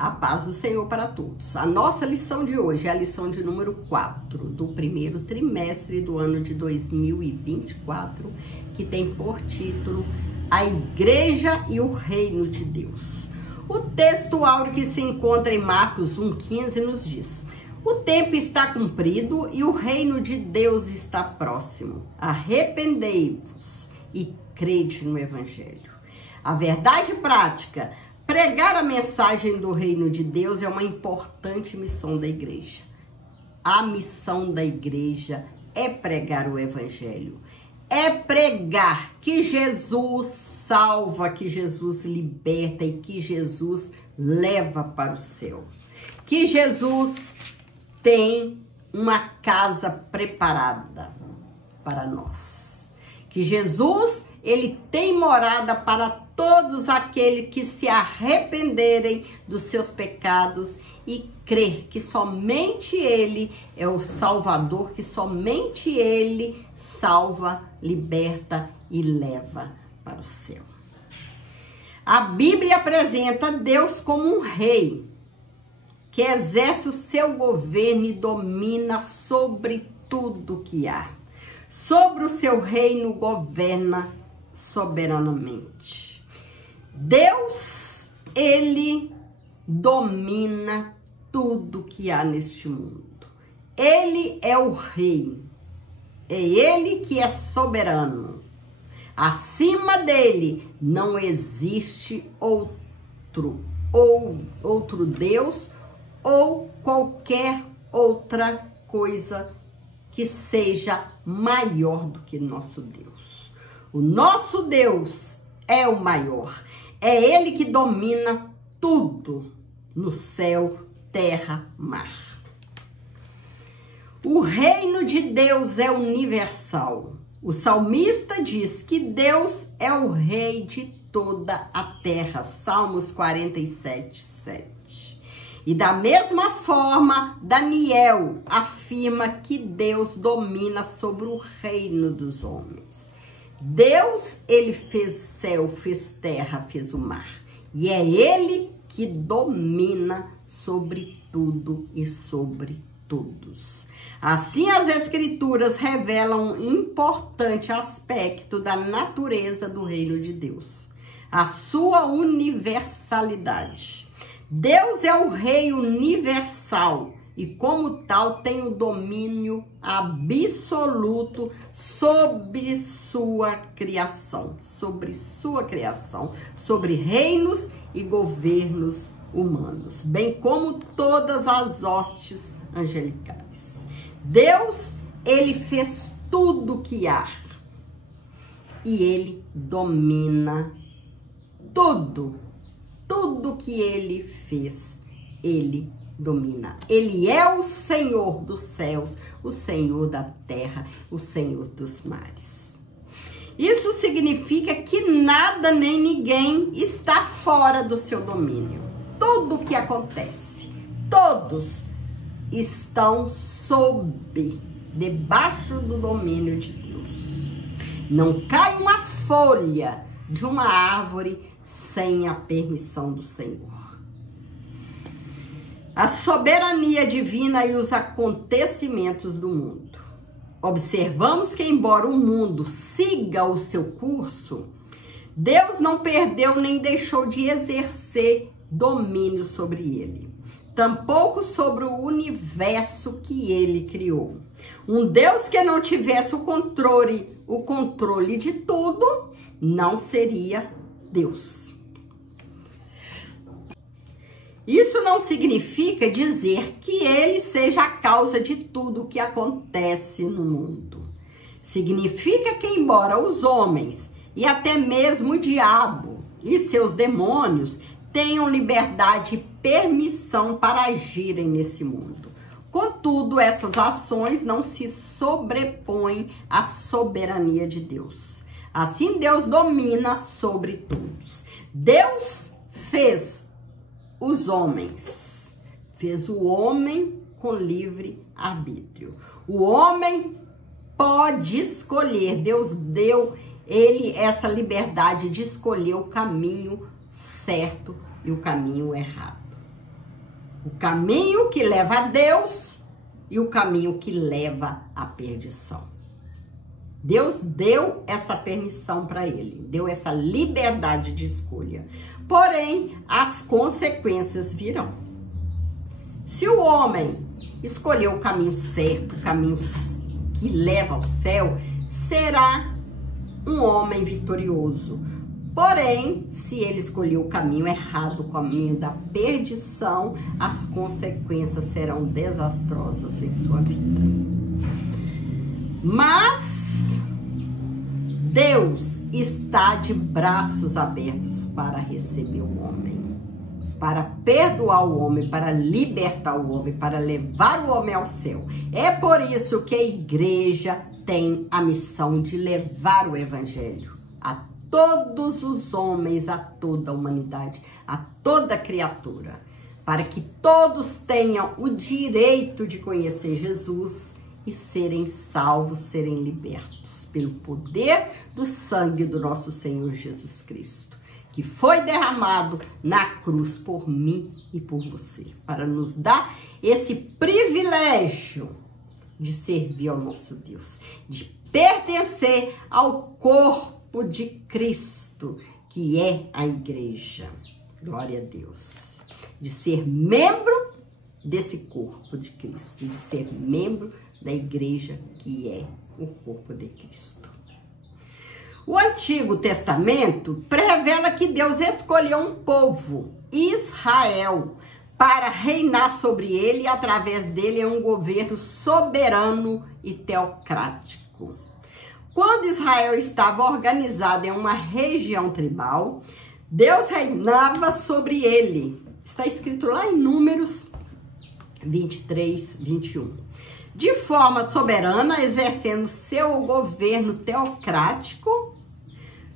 A paz do Senhor para todos. A nossa lição de hoje é a lição de número 4 do primeiro trimestre do ano de 2024, que tem por título A Igreja e o Reino de Deus. O texto áureo que se encontra em Marcos 1,15 nos diz: o tempo está cumprido e o reino de Deus está próximo. Arrependei-vos e crede no Evangelho. A verdade prática: pregar a mensagem do reino de Deus é uma importante missão da igreja. A missão da igreja é pregar o Evangelho. É pregar que Jesus salva, que Jesus liberta e que Jesus leva para o céu. Que Jesus tem uma casa preparada para nós. Que Jesus, ele tem morada para todos aqueles que se arrependerem dos seus pecados e crer que somente ele é o Salvador, que somente ele salva, liberta e leva para o céu. A Bíblia apresenta Deus como um rei que exerce o seu governo e domina sobre tudo que há. Sobre o seu reino governa soberanamente. Deus, ele domina tudo que há neste mundo. Ele é o rei. É ele que é soberano. Acima dele não existe outro Deus ou qualquer outra coisa que seja maior do que nosso Deus. O nosso Deus é o maior. É ele que domina tudo no céu, terra, mar. O reino de Deus é universal. O salmista diz que Deus é o rei de toda a terra. Salmos 47, 7. E da mesma forma, Daniel afirma que Deus domina sobre o reino dos homens. Deus, ele fez o céu, fez terra, fez o mar. E é ele que domina sobre tudo e sobre todos. Assim, as Escrituras revelam um importante aspecto da natureza do reino de Deus: a sua universalidade. Deus é o Rei universal e, como tal, tem o domínio absoluto sobre sua criação, sobre reinos e governos humanos, bem como todas as hostes angelicais. Deus, ele fez tudo que há e ele domina tudo que ele fez, ele domina. Ele é o Senhor dos céus, o Senhor da terra, o Senhor dos mares. Isso significa que nada nem ninguém está fora do seu domínio. Tudo o que acontece, todos estão debaixo do domínio de Deus. Não cai uma folha de uma árvore sem a permissão do Senhor. A soberania divina e os acontecimentos do mundo. Observamos que, embora o mundo siga o seu curso, Deus não perdeu nem deixou de exercer domínio sobre ele, tampouco sobre o universo que ele criou. Um Deus que não tivesse o controle de tudo, não seria Deus. Isso não significa dizer que ele seja a causa de tudo o que acontece no mundo. Significa que, embora os homens e até mesmo o diabo e seus demônios tenham liberdade e permissão para agirem nesse mundo, contudo, essas ações não se sobrepõem à soberania de Deus. Assim, Deus domina sobre todos. Deus fez os homens, fez o homem com livre arbítrio. O homem pode escolher, Deus deu ele essa liberdade de escolher o caminho certo e o caminho errado. o caminho que leva a Deus e o caminho que leva à perdição. Deus deu essa permissão para ele, deu essa liberdade de escolha. Porém, as consequências virão. Se o homem escolher o caminho certo, o caminho que leva ao céu, será um homem vitorioso. Porém, se ele escolher o caminho errado, o caminho da perdição, as consequências serão desastrosas em sua vida. Mas Deus está de braços abertos para receber o homem, para perdoar o homem, para libertar o homem, para levar o homem ao céu. É por isso que a igreja tem a missão de levar o evangelho a todos os homens, a toda a humanidade, a toda criatura, para que todos tenham o direito de conhecer Jesus e serem salvos, serem libertos pelo poder do sangue do nosso Senhor Jesus Cristo, que foi derramado na cruz por mim e por você, para nos dar esse privilégio de servir ao nosso Deus, de pertencer ao corpo de Cristo, que é a igreja. Glória a Deus. De ser membro desse corpo de Cristo, de ser membro da igreja, que é o corpo de Cristo. O Antigo Testamento revela que Deus escolheu um povo, Israel, para reinar sobre ele, e através dele é um governo soberano e teocrático. Quando Israel estava organizado em uma região tribal, Deus reinava sobre ele. Está escrito lá em Números 23, 21. De forma soberana, exercendo seu governo teocrático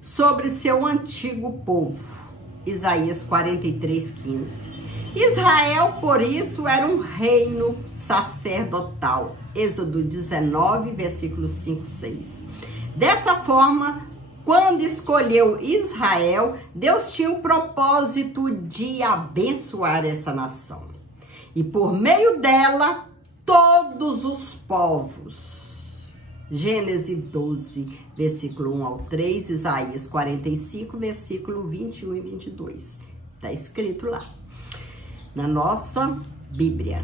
sobre seu antigo povo. Isaías 43, 15. Israel, por isso, era um reino sacerdotal. Êxodo 19, versículos 5, 6. Dessa forma, quando escolheu Israel, Deus tinha o propósito de abençoar essa nação. E por meio dela, todos os povos. Gênesis 12, versículo 1 ao 3, Isaías 45, versículo 21 e 22. Está escrito lá, na nossa Bíblia,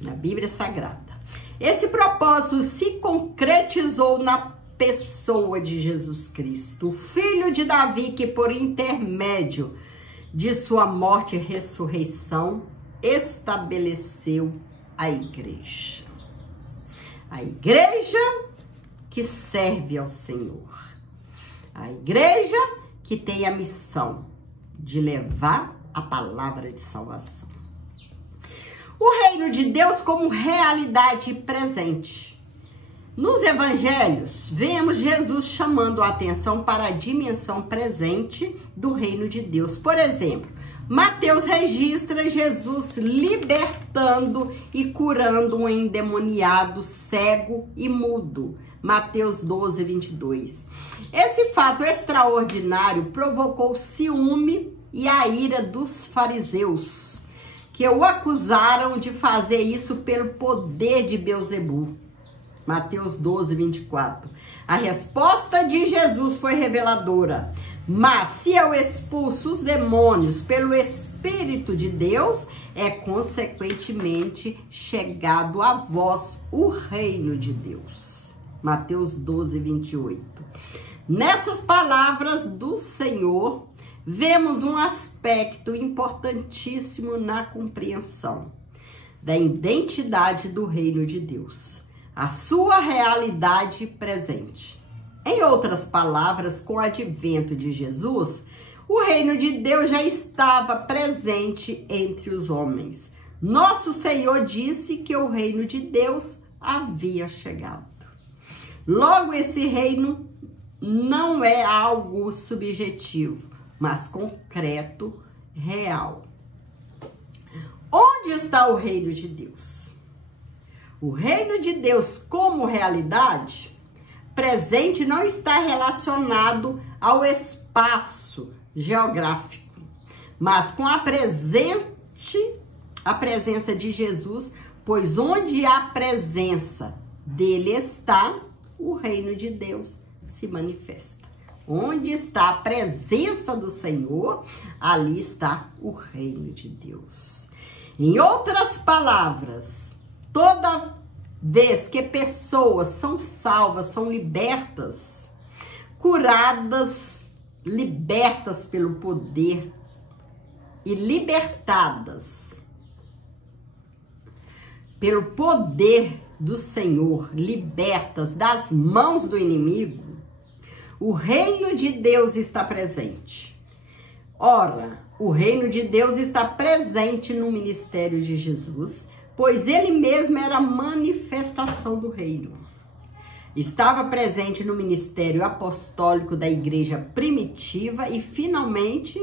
na Bíblia Sagrada. Esse propósito se concretizou na pessoa de Jesus Cristo, o filho de Davi, que por intermédio de sua morte e ressurreição, estabeleceu a igreja. A igreja que serve ao Senhor. A igreja que tem a missão de levar a palavra de salvação. O reino de Deus como realidade presente. Nos evangelhos, vemos Jesus chamando a atenção para a dimensão presente do reino de Deus. Por exemplo, Mateus registra Jesus libertando e curando um endemoniado, cego e mudo. Mateus 12, 22. Esse fato extraordinário provocou ciúme e a ira dos fariseus, que o acusaram de fazer isso pelo poder de Beelzebu. Mateus 12, 24. A resposta de Jesus foi reveladora. Mas se eu expulso os demônios pelo Espírito de Deus, é consequentemente chegado a vós o reino de Deus. Mateus 12, 28. Nessas palavras do Senhor, vemos um aspecto importantíssimo na compreensão da identidade do reino de Deus, a sua realidade presente. Em outras palavras, com o advento de Jesus, o reino de Deus já estava presente entre os homens. Nosso Senhor disse que o reino de Deus havia chegado. Logo, esse reino não é algo subjetivo, mas concreto, real. Onde está o reino de Deus? O reino de Deus como realidade presente não está relacionado ao espaço geográfico, mas com a presente a presença de Jesus, pois onde a presença dele está, o reino de Deus se manifesta. Onde está a presença do Senhor, ali está o reino de Deus. Em outras palavras, toda vez que pessoas são salvas, são libertas, curadas, libertas pelo poder e libertadas pelo poder do Senhor, libertas das mãos do inimigo, o reino de Deus está presente. Ora, o reino de Deus está presente no ministério de Jesus, pois ele mesmo era a manifestação do reino. Estava presente no ministério apostólico da igreja primitiva e, finalmente,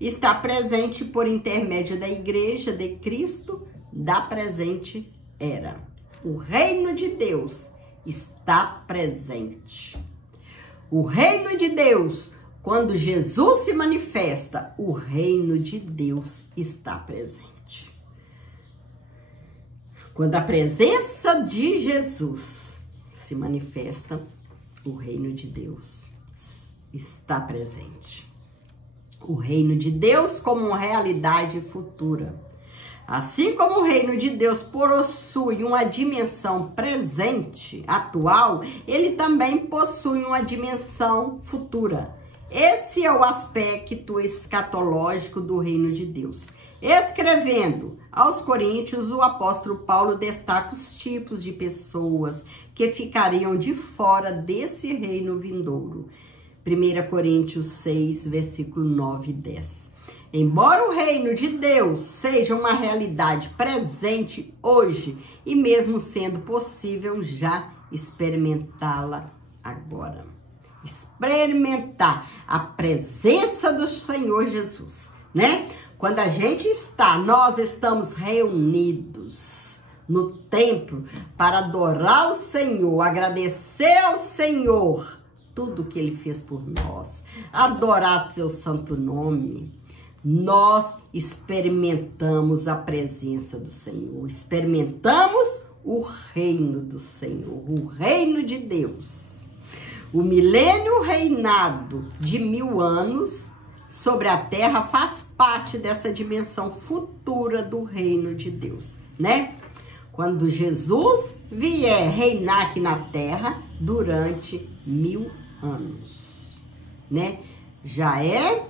está presente por intermédio da igreja de Cristo da presente era. O reino de Deus está presente. O reino de Deus, quando Jesus se manifesta, o reino de Deus está presente. Quando a presença de Jesus se manifesta, o reino de Deus está presente. O reino de Deus como uma realidade futura. Assim como o reino de Deus possui uma dimensão presente, atual, ele também possui uma dimensão futura. Esse é o aspecto escatológico do reino de Deus. Escrevendo aos Coríntios, o apóstolo Paulo destaca os tipos de pessoas que ficariam de fora desse reino vindouro. 1 Coríntios 6, versículo 9 e 10. Embora o reino de Deus seja uma realidade presente hoje, e mesmo sendo possível já experimentá-la agora. Experimentar a presença do Senhor Jesus, né? Quando a gente nós estamos reunidos no templo para adorar o Senhor, agradecer ao Senhor tudo que Ele fez por nós, adorar seu santo nome, nós experimentamos a presença do Senhor, experimentamos o reino do Senhor, o reino de Deus. O milênio reinado de 1000 anos sobre a terra faz parte dessa dimensão futura do reino de Deus, né? Quando Jesus vier reinar aqui na terra durante 1000 anos, né? Já é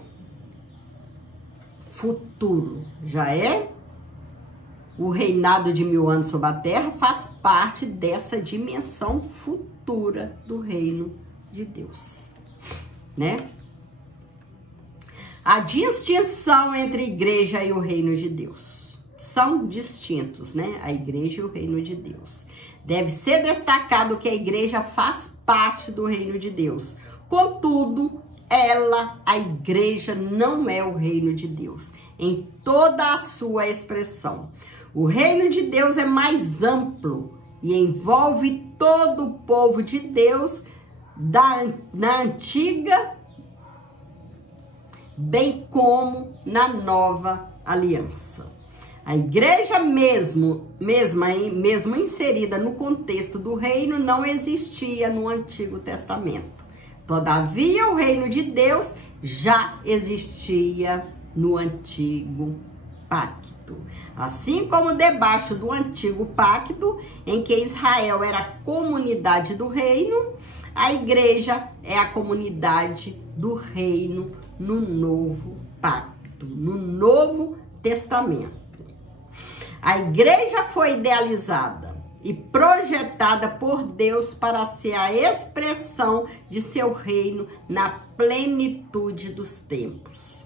futuro, já é o reinado de 1000 anos sobre a terra, faz parte dessa dimensão futura do reino de Deus, né? A distinção entre a igreja e o reino de Deus são distintos, né? A igreja e o reino de Deus. Deve ser destacado que a igreja faz parte do reino de Deus. Contudo, a igreja, não é o reino de Deus em toda a sua expressão. O reino de Deus é mais amplo e envolve todo o povo de Deus na antiga, bem como na nova aliança. A igreja mesmo inserida no contexto do reino não existia no Antigo Testamento. Todavia, o reino de Deus já existia no Antigo Pacto. Assim como debaixo do Antigo Pacto, em que Israel era a comunidade do reino, a igreja é a comunidade do reino no Novo Pacto, no Novo Testamento. A igreja foi idealizada e projetada por Deus para ser a expressão de seu reino na plenitude dos tempos.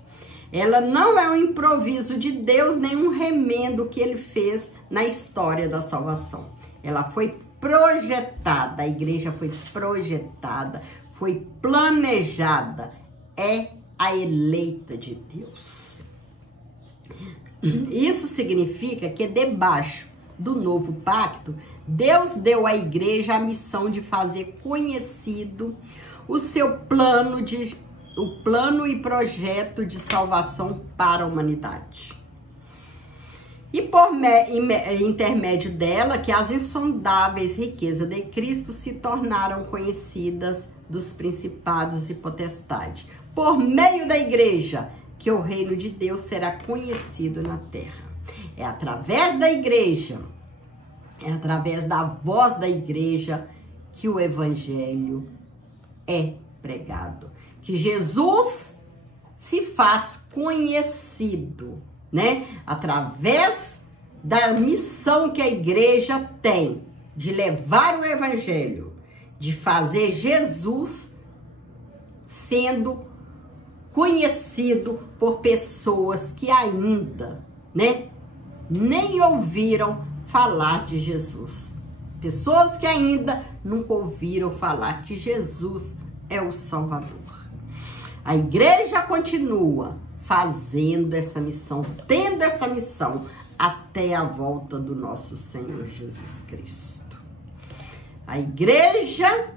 Ela não é um improviso de Deus, nem um remendo que ele fez na história da salvação. Ela foi projetada, a igreja foi projetada, foi planejada, é a eleita de Deus. Isso significa que debaixo do novo pacto, Deus deu à igreja a missão de fazer conhecido o seu plano e projeto de salvação para a humanidade. E por intermédio dela, que as insondáveis riquezas de Cristo se tornaram conhecidas dos principados e potestades. Por meio da igreja, que o reino de Deus será conhecido na terra. É através da igreja, é através da voz da igreja que o evangelho é pregado. Que Jesus se faz conhecido, né? Através da missão que a igreja tem de levar o evangelho, de fazer Jesus sendo conhecido por pessoas que ainda, né, nem ouviram falar de Jesus. Pessoas que ainda nunca ouviram falar que Jesus é o Salvador. A igreja continua fazendo essa missão, tendo essa missão até a volta do nosso Senhor Jesus Cristo. A igreja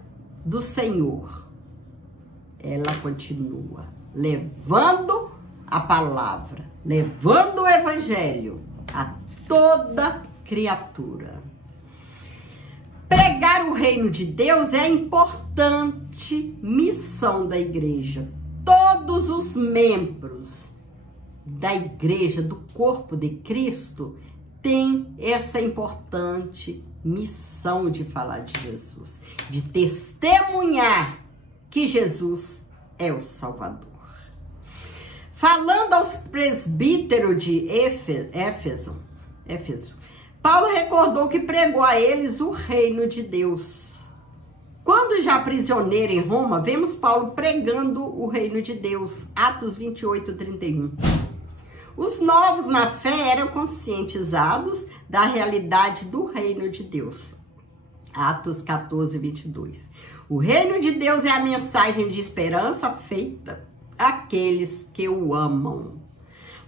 do Senhor, ela continua levando a palavra, levando o evangelho a toda criatura. Pregar o reino de Deus é a importante missão da igreja. Todos os membros da igreja, do corpo de Cristo, têm essa importante missão de falar de Jesus, de testemunhar que Jesus é o Salvador. Falando aos presbíteros de Éfeso, Paulo recordou que pregou a eles o reino de Deus. Quando já prisioneiro em Roma, vemos Paulo pregando o reino de Deus, Atos 28, 31. Os novos na fé eram conscientizados da realidade do reino de Deus, Atos 14, 22. O reino de Deus é a mensagem de esperança feita àqueles que o amam.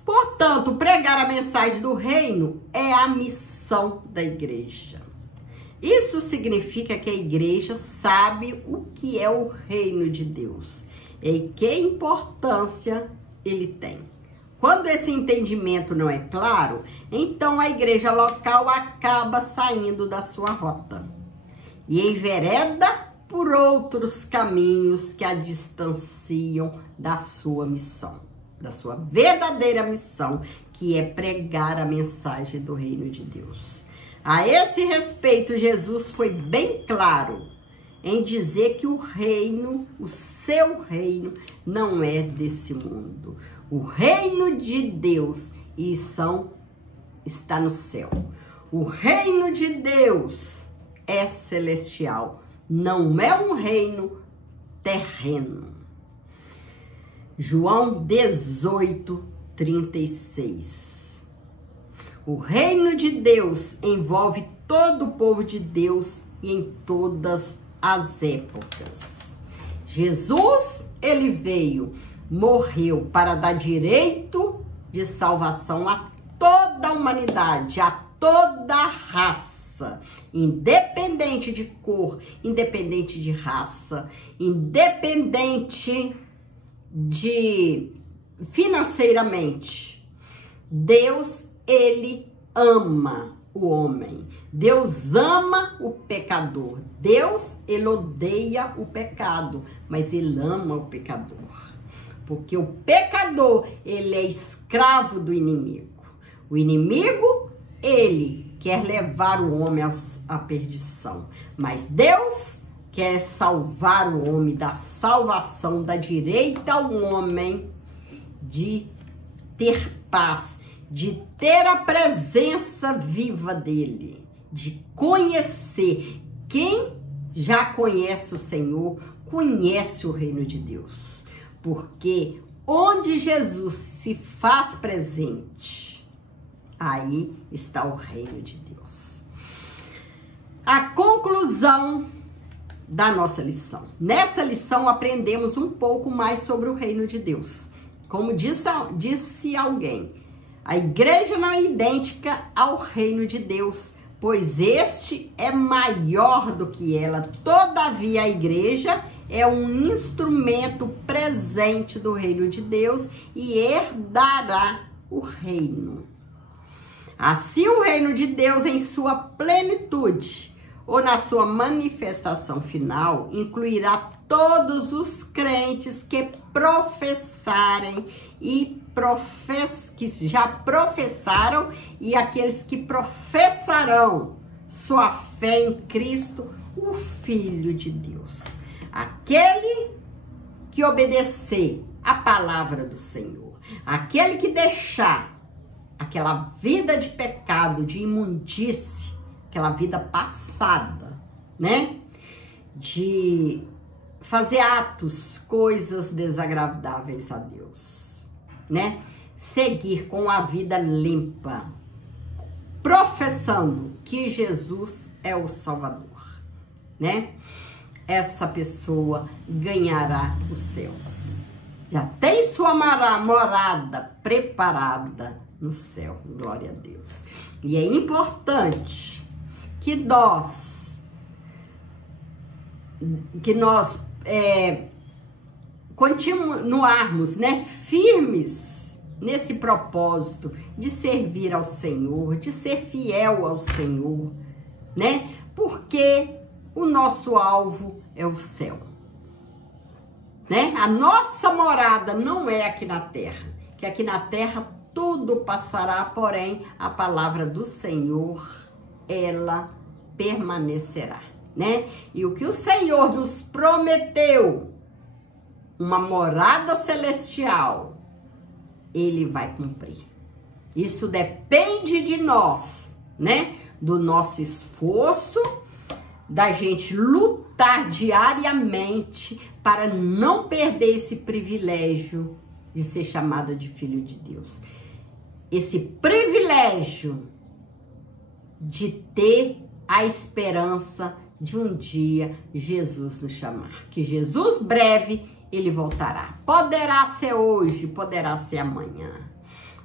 Portanto, pregar a mensagem do reino é a missão da igreja. Isso significa que a igreja sabe o que é o reino de Deus e que importância ele tem. Quando esse entendimento não é claro, então a igreja local acaba saindo da sua rota e envereda por outros caminhos que a distanciam da sua missão, da sua verdadeira missão, que é pregar a mensagem do reino de Deus. A esse respeito, Jesus foi bem claro em dizer que o reino, o seu reino, não é desse mundo. O reino de Deus está no céu. O reino de Deus é celestial, não é um reino terreno. João 18, 36. O reino de Deus envolve todo o povo de Deus e em todas as épocas. Jesus, ele veio, morreu para dar direito de salvação a toda a humanidade, a toda a raça, independente de cor, independente de raça, independente de financeiramente. Deus, ele ama o homem. Deus ama o pecador. Deus, ele odeia o pecado, mas ele ama o pecador. Porque o pecador, ele é escravo do inimigo. O inimigo, ele quer levar o homem à perdição. Mas Deus quer salvar o homem da salvação, dá direito ao homem de ter paz, de ter a presença viva dele, de conhecer. Quem já conhece o Senhor, conhece o reino de Deus. Porque onde Jesus se faz presente, aí está o reino de Deus. A conclusão da nossa lição. Nessa lição aprendemos um pouco mais sobre o reino de Deus. Como disse alguém, a igreja não é idêntica ao reino de Deus, pois este é maior do que ela. Todavia, a igreja é um instrumento presente do reino de Deus e herdará o reino. Assim, o reino de Deus em sua plenitude, ou na sua manifestação final, incluirá todos os crentes que professarem que já professaram e aqueles que professarão sua fé em Cristo, o Filho de Deus. Aquele que obedecer a palavra do Senhor, aquele que deixar aquela vida de pecado, de imundície, aquela vida passada, né? De fazer atos, coisas desagradáveis a Deus, né? Seguir com a vida limpa, professando que Jesus é o Salvador, né? Essa pessoa ganhará os céus. Já tem sua morada preparada no céu, glória a Deus. E é importante que nós continuarmos, né, firmes nesse propósito de servir ao Senhor, de ser fiel ao Senhor, né? Porque o nosso alvo é o céu, né? A nossa morada não é aqui na terra, que aqui na terra tudo passará, porém a palavra do Senhor, ela permanecerá, né? E o que o Senhor nos prometeu, uma morada celestial, Ele vai cumprir. Isso depende de nós, né? Do nosso esforço, da gente lutar diariamente para não perder esse privilégio de ser chamada de filho de Deus. Esse privilégio de ter a esperança de um dia Jesus nos chamar. Que Jesus breve, Ele voltará. Poderá ser hoje, poderá ser amanhã.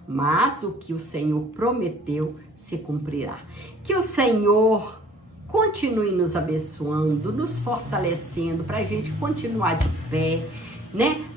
Mas o que o Senhor prometeu se cumprirá. Que o Senhor continue nos abençoando, nos fortalecendo para a gente continuar de pé, né?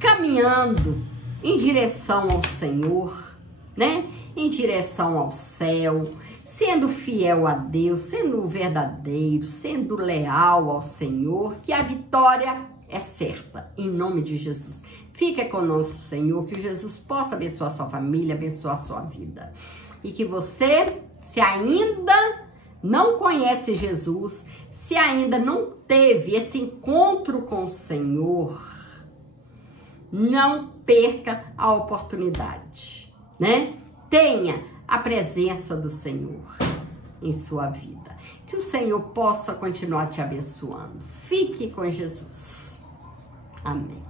Caminhando em direção ao Senhor, né? Em direção ao céu, sendo fiel a Deus, sendo verdadeiro, sendo leal ao Senhor, que a vitória é certa, em nome de Jesus. Fica conosco, Senhor, que Jesus possa abençoar a sua família, abençoar a sua vida. E que você, se ainda não conhece Jesus, se ainda não teve esse encontro com o Senhor, não perca a oportunidade, né? Tenha a presença do Senhor em sua vida. Que o Senhor possa continuar te abençoando. Fique com Jesus. Amém.